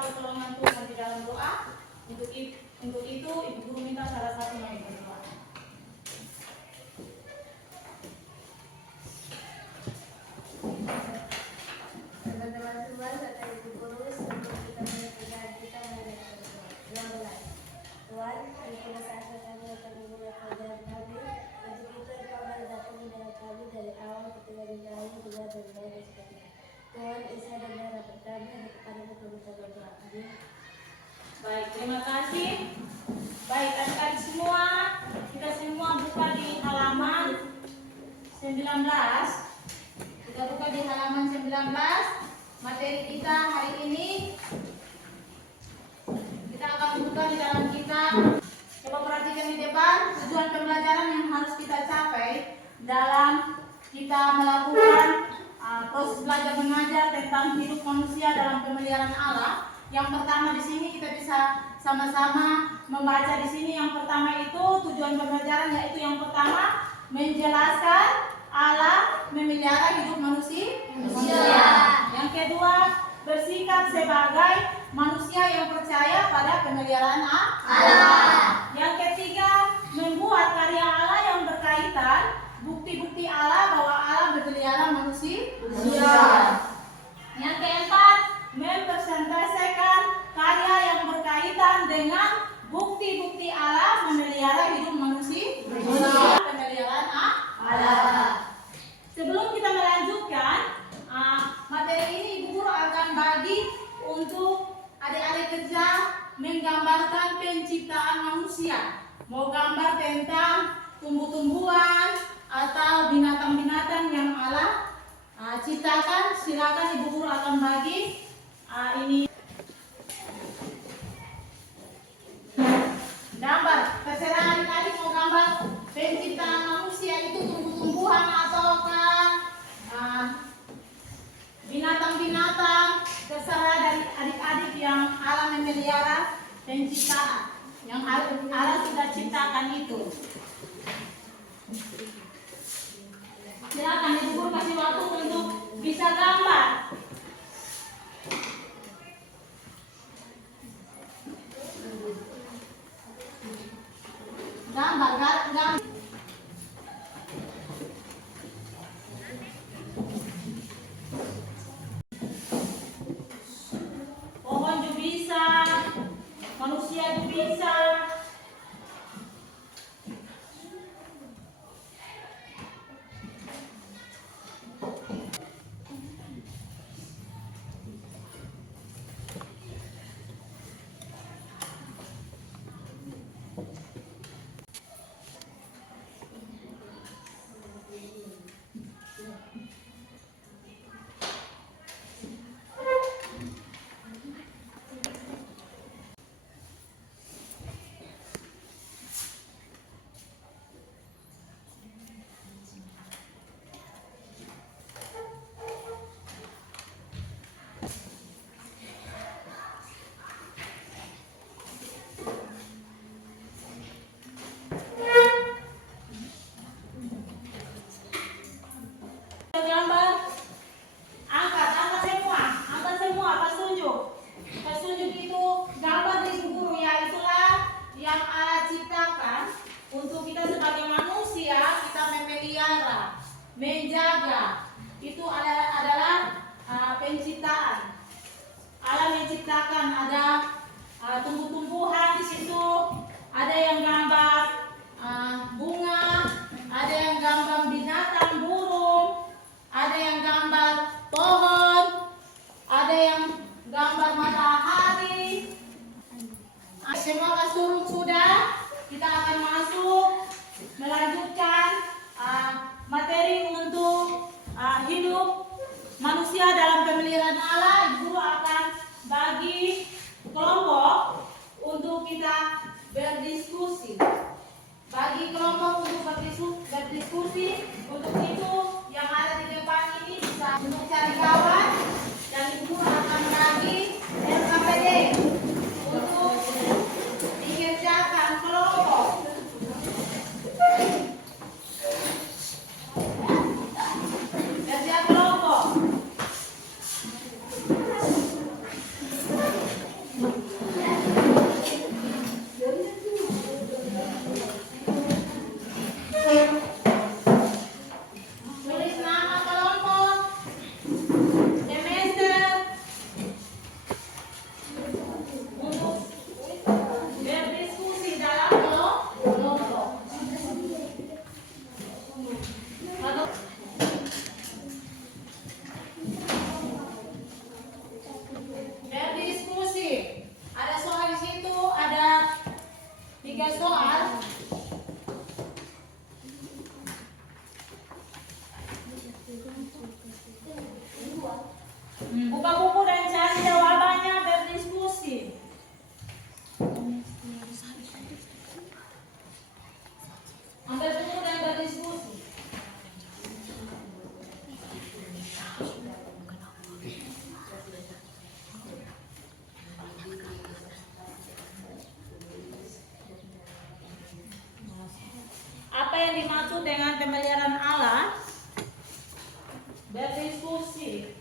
pertolongan Tuhan di dalam doa. Untuk itu Ibu Guru minta salah satu mari berdoa. Teman-teman semua serta Ibu Guru, sebelum kita mulai kita mari berdoa. Tuhan, inilah saat kami akan memulai pelajaran kami. Untuk itu Engkau mendatangi dalam kami dari awal ketika dijalani juga dan baik seperti ini. Tuhan, isi dan harapan kami hanya kepadamu kami berdoa. Amin. Baik, terima kasih. Baik, adik-adik semua, kita semua buka di halaman 19. Kita buka di halaman 19. Materi kita hari ini kita akan buka di dalam kitab. Coba perhatikan di depan tujuan pembelajaran yang harus kita capai dalam kita melakukan proses belajar mengajar tentang hidup manusia dalam pemeliharaan Allah. Yang pertama di sini kita bisa sama-sama membaca di sini. Yang pertama itu tujuan pembelajaran, yaitu yang pertama menjelaskan Allah memelihara hidup manusia. Yang kedua, bersikap sebagai manusia yang percaya pada pemeliharaan Allah. Yang ketiga, membuat karya Allah yang berkaitan bukti-bukti Allah bahwa Allah memelihara manusia. Yang keempat, mempresentasikan karya yang berkaitan dengan bukti-bukti Allah memelihara hidup manusia. Pemeliharaan Allah. Sebelum kita melanjutkan materi ini, Ibu Guru akan bagi untuk adik-adik kerja menggambarkan penciptaan manusia. Mau gambar tentang tumbuh-tumbuhan atau binatang-binatang yang Allah ciptakan, silakan Ibu Guru akan bagi ini gambar. Terserah adik-adik mau gambar penciptaan manusia itu tumbuh-tumbuhan ataukah binatang-binatang, terserah dari adik-adik yang Allah memelihara penciptaan yang Allah sudah ciptakan itu. Silakan Ibu Guru kasih waktu untuk bisa gambar. Gambar. Pohon juga bisa, manusia juga bisa. Pesunjuk itu gambar dari guru, ya itulah yang Allah ciptakan untuk kita sebagai manusia, kita memelihara, menjaga. Itu adalah penciptaan. Allah menciptakan, ada tumbuh-tumbuhan di situ, ada yang gambar bunga, ada yang gambar binatang, burung, ada yang gambar pohon, ada yang gambar matahari. Semua keseluruhan sudah, kita akan masuk melanjutkan materi untuk hidup manusia dalam pemeliharaan Allah. Guru akan bagi kelompok untuk kita berdiskusi. Bagi kelompok untuk berdiskusi. Untuk itu yang ada di depan ini bisa untuk cari kawan, dan Ibu akan bagi LKPD untuk dikerjakan kelompok. Kerja kelompok. Tulis nama kelompok, semester, untuk berdiskusi dalam kelompok. Lalu, berdiskusi. Ada soal di situ, ada 3 soal. Buka buku dan cari jawabannya, berdiskusi. Ambil buku dan berdiskusi. Apa yang dimaksud dengan pemeliharaan Allah? Berdiskusi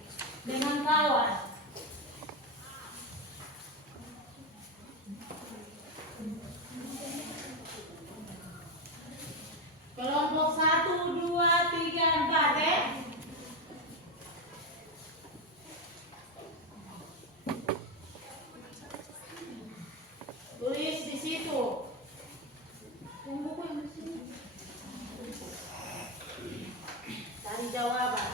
dengan kawan. Kelompok 1, 2, 3, 4 ya. Tulis di situ. Buku yang di sini. Cari jawaban.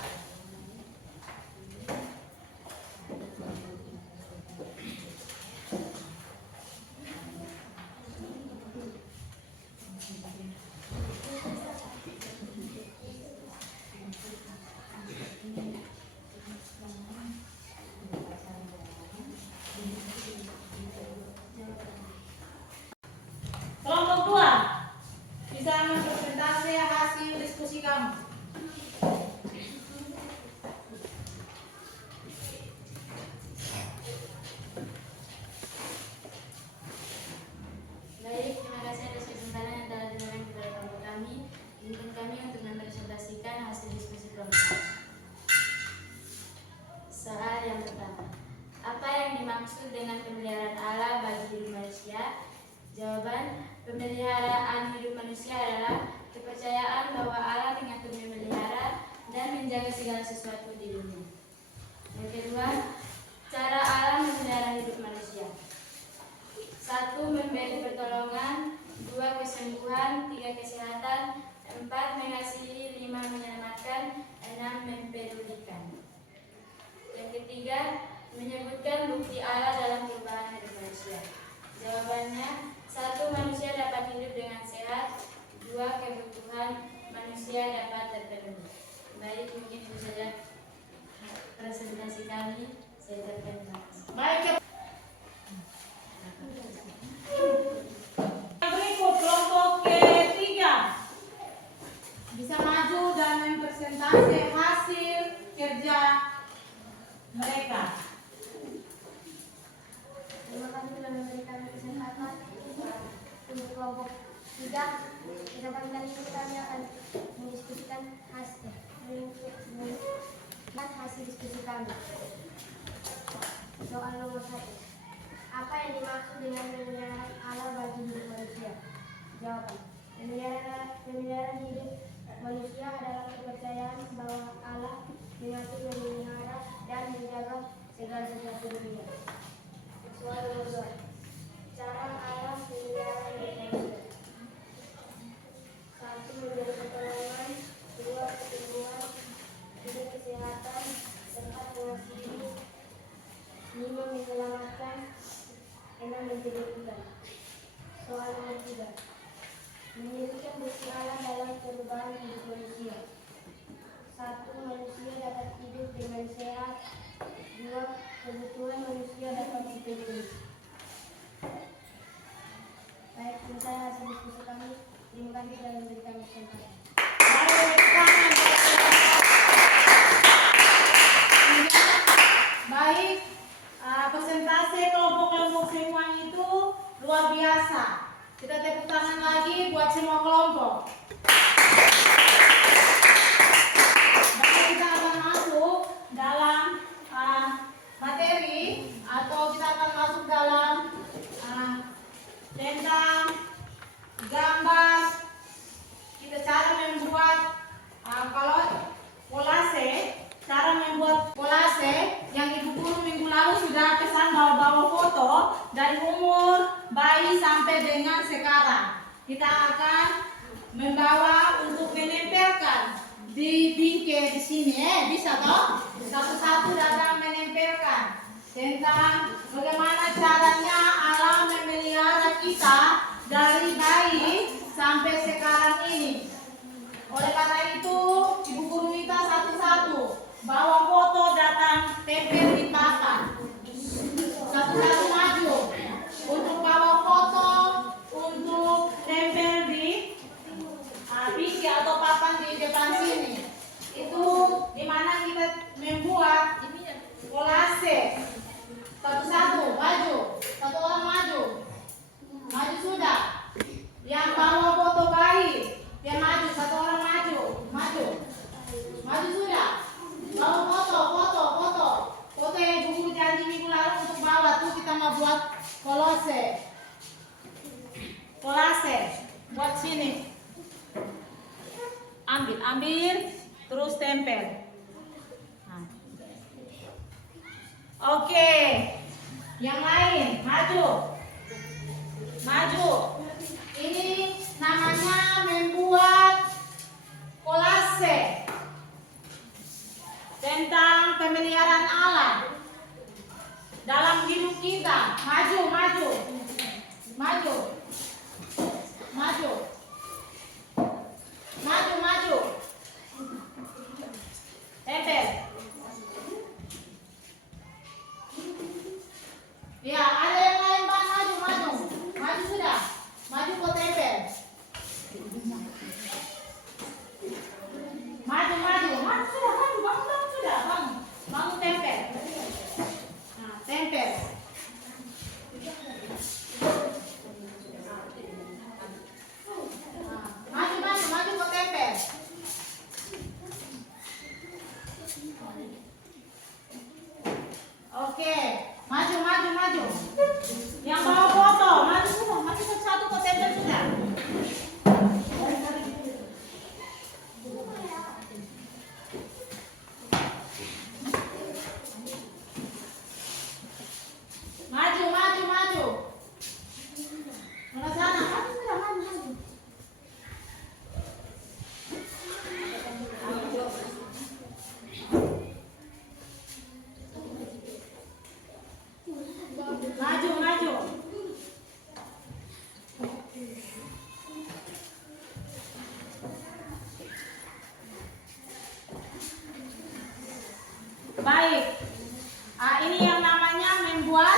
Kelompok 2 bisa mempresentasi hasil diskusi kamu. Baik, terima kasih atas kesempatan yang telah diberikan kepada kelompok kami. Izinkan kami untuk mempresentasikan hasil diskusi kelompok. Soal yang pertama, apa yang dimaksud dengan pemeliharaan Allah bagi hidup manusia? Jawaban, pemeliharaan hidup manusia adalah kepercayaan bahwa Allah mengatur, memelihara, dan menjaga segala sesuatu di dunia. Yang kedua, cara Allah memelihara hidup manusia. 1. Memberi pertolongan, 2. Kesembuhan, 3. Kesehatan, 4. Mengasihi, 5. Menyelamatkan, 6. mempedulikan. Yang ketiga, menyebutkan bukti Allah dalam perubahan hidup manusia. Jawabannya, 1. Manusia dapat hidup dengan sehat, 2. Kebutuhan manusia dapat terpenuhi. Baik, mungkin itu saja presentasi kami. Saya terima kasih. Baik. Berikut kelompok ketiga bisa maju dan mempresentasi hasil kerja mereka. Terima kasih telah memberikan kesempatan untuk kelompok 3. Kesempatan kali ini kami akan mendiskusikan hasil diskusi kami. Soal nomor 1. Apa yang dimaksud dengan pemeliharaan Allah bagi hidup manusia? Jawaban, pemeliharaan hidup manusia adalah kepercayaan bahwa Allah mengatur, memelihara, dan menjaga segala sesuatu di dunia. Soal nomor 2. Cara Allah memelihara hidup manusia. 1. Memberi pertolongan, 2. Kesembuhan, 3. Kesehatan, 4. Mengasihi, 5. Menyelamatkan, 6. mempedulikan. Soal nomor 3. Menyebutkan bukti Allah dalam perubahan hidup manusia. 1. Manusia dapat hidup dengan sehat, 2. Kebutuhan manusia dapat dipenuhi. dari umur bayi sampai dengan sekarang. Kita akan membawa untuk menempelkan di bingkai di sini, bisa toh? Satu-satu datang menempelkan tentang bagaimana caranya Allah memelihara kita dari bayi sampai sekarang ini. Oleh karena itu, ibu guru minta satu-satu bawa foto datang tempel di papan. Satu-satu maju untuk bawa foto untuk tempel di bingkai atau papan di depan sini. Itu dimana kita membuat kolase. Satu-satu maju, satu orang maju, maju sudah. Yang bawa foto bayi, dia maju, satu orang maju, maju, maju sudah. Bawa foto yang ibu guru janji minggu lalu untuk bawa tuh kita mau buat kolase, buat sini. Ambil, terus tempel. Nah. Oke, yang lain maju. Ini namanya membuat kolase tentang pemeliharaan Allah dalam hidup kita. Maju. Tempel. Ya, ada yang lain Pak, maju sudah. Maju ke tempel. Maju sudah, bangun tempel. Nah, tempel. Maju ke tempel. Oke, maju. Yang bawa foto, maju satu ke tempel sudah. Maju. Mana sana? Maju. Maju. Baik. Ini yang namanya membuat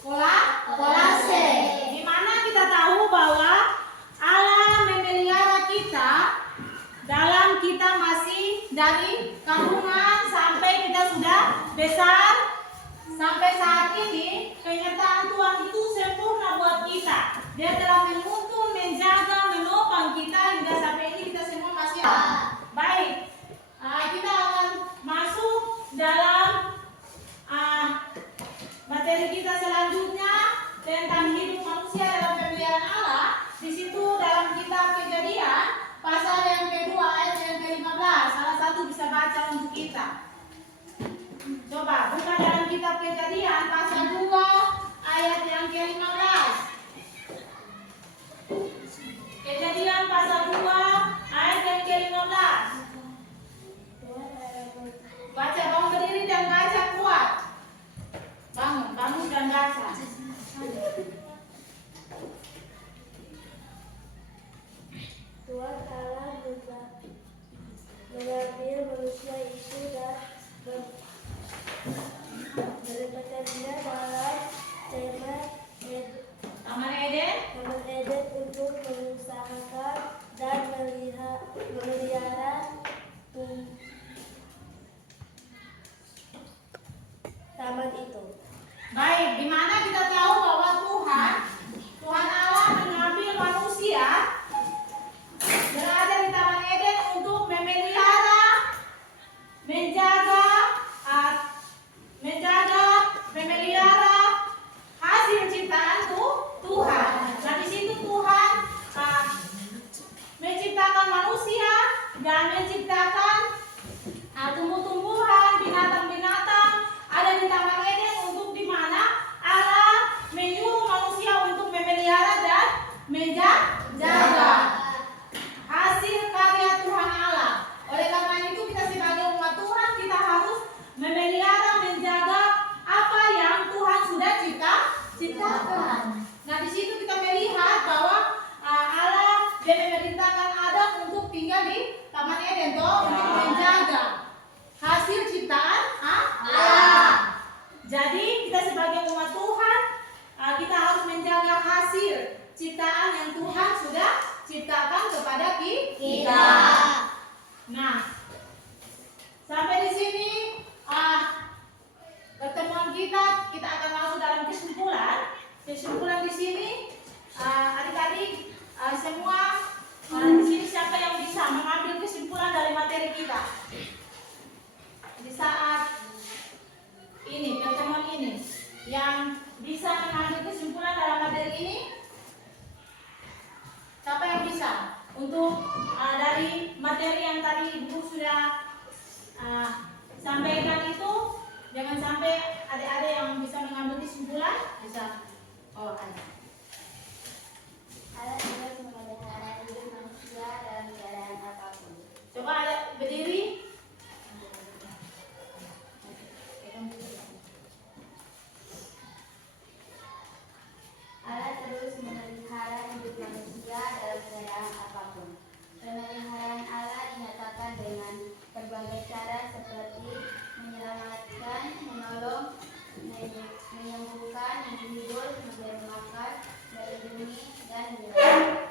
kolase. Di mana kita tahu bahwa Allah memelihara kita dalam kita masih dari kandungan sampai kita sudah besar. Sampai saat ini penyertaan Tuhan itu sempurna buat kita. Dia telah menuntun, menjaga, menopang kita hingga sampai ini kita semua masih ada. Baik, kita akan masuk dalam materi kita selanjutnya tentang hidup manusia dalam pemeliharaan Allah. Di situ dalam kitab Kejadian pasal yang kedua ayat yang ke-15, salah satu bisa baca untuk kita. Coba buka dalam kitab Kejadian pasal 2 ayat yang ke-15. Taman Eden toh untuk menjaga hasil ciptaan Allah. Jadi kita sebagai umat Tuhan kita harus menjaga hasil ciptaan yang Tuhan sudah ciptakan kepada kita. Nah, sampai di sini pertemuan kita akan masuk dalam kesimpulan. Kesimpulan di sini adik-adik semua di sini siapa yang bisa mengambil kesimpulan dari materi kita di saat ini pertemuan ini, yang bisa mengambil kesimpulan dalam materi ini? Siapa yang bisa untuk dari materi yang tadi Ibu sudah sampaikan itu? Jangan sampai adik-adik yang bisa mengambil kesimpulan bisa. Oh, ada. Allah terus memelihara hidup manusia dalam keadaan apapun. Coba ada berdiri. Allah terus memelihara hidup manusia dalam keadaan apapun. Pemeliharaan Allah dinyatakan dengan berbagai cara seperti menyelamatkan, menolong, menyembuhkan, menghibur, memberi makan, melindungi, dan menyelamatkan.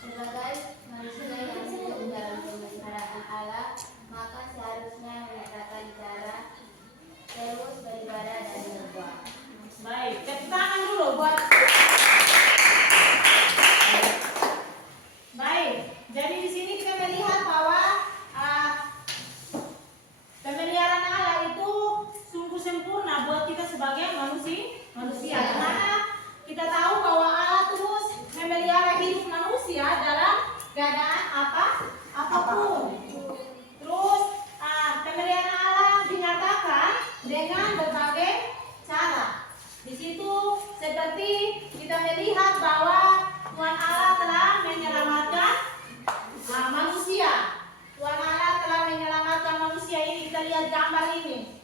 Sebagai manusia yang hidup dalam pemeliharaan Allah, maka seharusnya menyatakan cara terus beribadah dan berdoa. Baik, tepuk tangan dulu buat. Baik, jadi di sini kita melihat bahwa pemeliharaan Allah itu sungguh sempurna buat kita sebagai manusia. Karena kita tahu bahwa Allah terus memelihara hidup manusia dalam keadaan apapun. Terus pemeliharaan Allah dinyatakan dengan berbagai cara. Di situ seperti kita melihat bahwa Tuhan Allah telah menyelamatkan manusia. Tuhan Allah telah menyelamatkan manusia ini. Kita lihat gambar ini.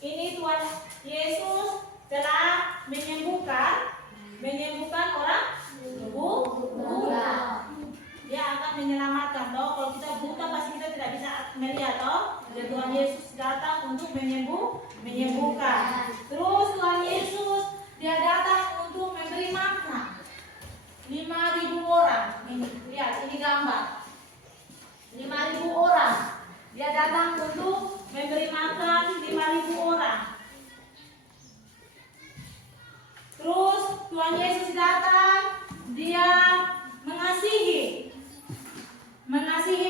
Ini Tuhan Yesus telah menyembuhkan orang buta. Dia akan menyelamatkan toh. Kalau kita buta pasti kita tidak bisa melihat toh. Dan Tuhan Yesus datang untuk menyembuhkan. Terus Tuhan Yesus dia datang untuk memberi makan 5.000 orang. Ini lihat, ini gambar 5.000 orang. Dia datang untuk memberi makan 5.000 orang. Terus Tuhan Yesus datang, dia mengasihi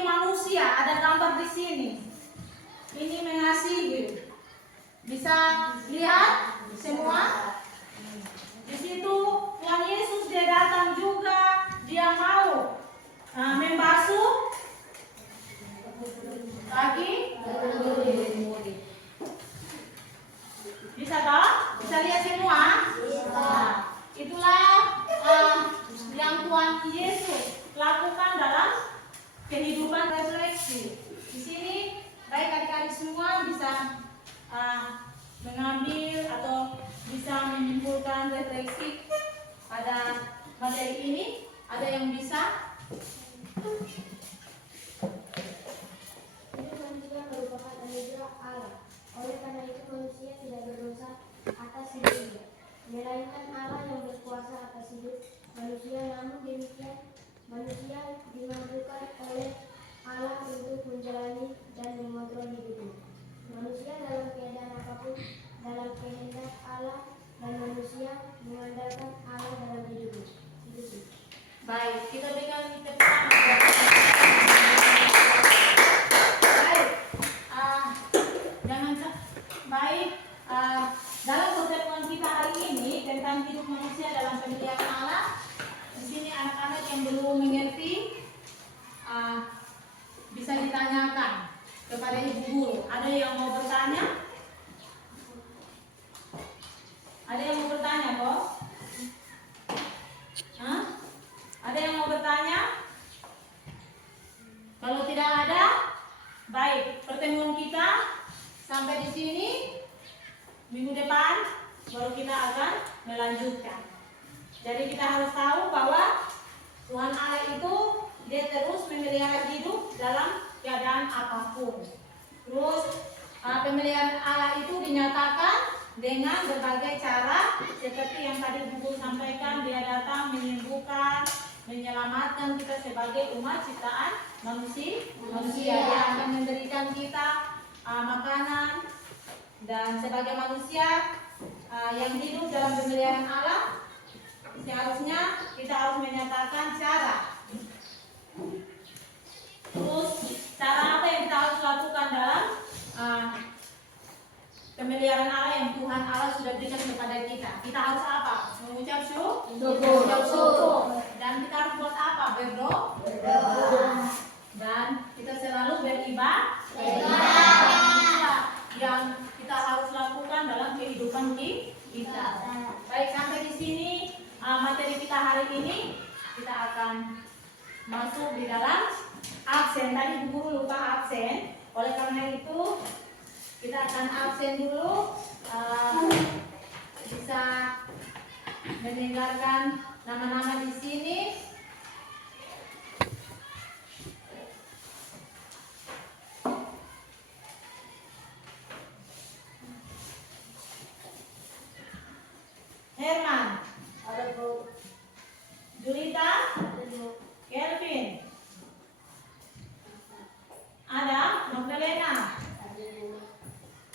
manusia. Ada gambar di sini. Ini mengasihi. Bisa lihat semua? Di situ Tuhan Yesus dia datang juga, dia mau membasuh kaki. Bisa toh? Bisa lihat semua? Itulah yang Tuhan Yesus lakukan dalam kehidupan refleksi. Di sini baik adik-adik semua bisa mengambil atau bisa menyimpulkan refleksi pada materi ini. Ada yang bisa? Hidup manusia merupakan anugerah Allah. Oleh karena itu manusia tidak berdosa atas hidupnya, melainkan Allah yang berkuasa atas hidup manusia. Namun demikian, manusia dimampukan oleh Allah untuk menjalani dan mengontrol hidupnya. Manusia dalam keadaan apapun, dalam kehendak Allah, dan manusia mengandalkan Allah dalam hidupnya. Itu sih. Baik, kita berikan tepuk tangan. Baik, baik. Dalam pertemuan kita hari ini tentang hidup manusia dalam pemeliharaan Allah, di sini anak-anak yang belum mengerti bisa ditanyakan kepada ibu guru. Ada yang mau bertanya? Ada yang mau bertanya, kok? Ada yang mau bertanya? Kalau tidak ada, baik. Pertemuan kita sampai di sini. Minggu depan baru kita akan melanjutkan. Jadi kita harus tahu bahwa Tuhan Allah itu dia terus memelihara hidup dalam pemeliharaan apapun. Terus pemeliharaan Allah itu dinyatakan dengan berbagai cara seperti yang tadi Ibu sampaikan, dia datang menyembuhkan, menyelamatkan kita sebagai umat ciptaan manusia. Dia akan memberikan kita makanan, dan sebagai manusia yang hidup dalam pemeliharaan Allah, seharusnya kita harus menyatakan cara. Terus cara apa yang kita harus lakukan dalam pemeliharaan Allah yang Tuhan Allah sudah berikan kepada kita? Kita harus apa? Mengucap syukur. Dan kita harus buat apa? Berdoa. Dan kita selalu beribadah. Yang kita harus lakukan dalam kehidupan kita. Baik, sampai di sini materi kita hari ini. Kita akan masuk di dalam absen. Tadi guru lupa absen. Oleh karena itu kita akan absen dulu. Bisa mendengarkan nama-nama di sini. Herman, Ada Bu. Julita, Ada Bu. Kelvin, ada Magdalena, Ada Bu.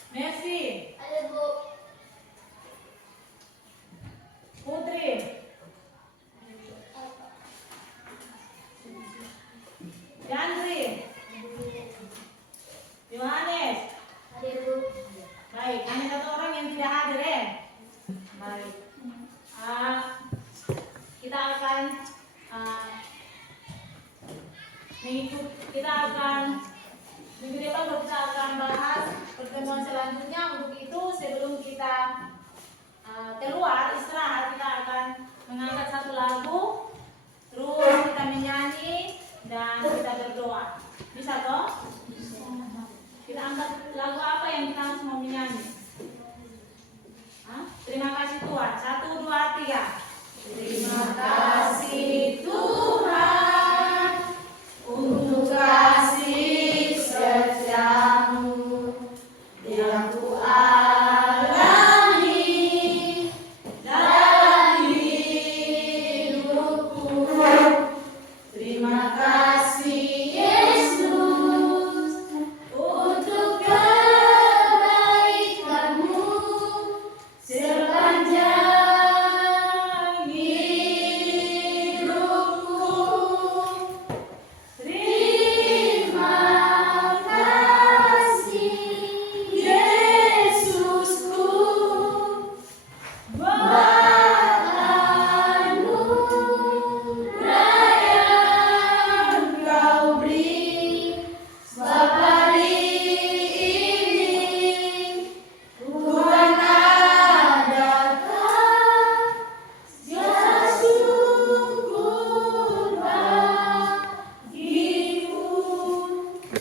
Mercy, Ada Bu. Putri, Yandri, Yohanes. Ada Bu. Baik, hanya satu orang yang tidak hadir ya. Baik. Kita akan minggu depan kita akan bahas pertemuan selanjutnya. Untuk itu sebelum kita keluar istirahat, kita akan mengangkat satu lagu, terus kita menyanyi dan kita berdoa. Bisa toh? Kita angkat lagu apa yang kita harus mau menyanyi? Terima kasih Tuhan. 1, 2, 3. Terima kasih Tuhan untuk kasih setiamu yang ku alami dalam hidupku. Terima kasih Yesus untuk kebaikanmu sepanjang hidupku. Terima kasih Yesusku, buat anugerah yang Kau beri. Sebab hari ini Tuhan adakan segala syukur bagimu.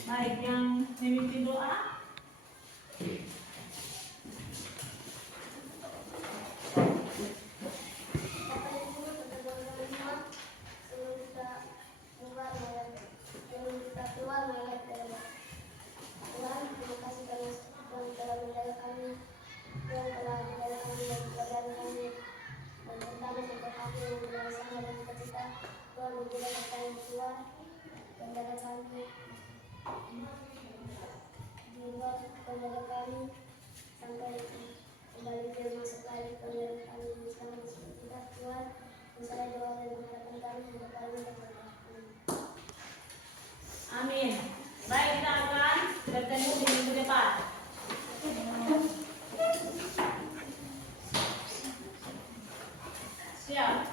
Baik, yang memimpin doa. Sampai kembali ke masuk lagi ke kami bersama kita Tuhan. Saya doa dan harapan kami untuk kami dan Amin. Baik, kita akan bertemu di minggu depan. Siap.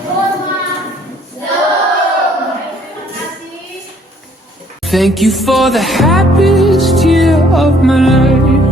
Hormat. Baik, terima kasih. Thank you for the happiest year of my life.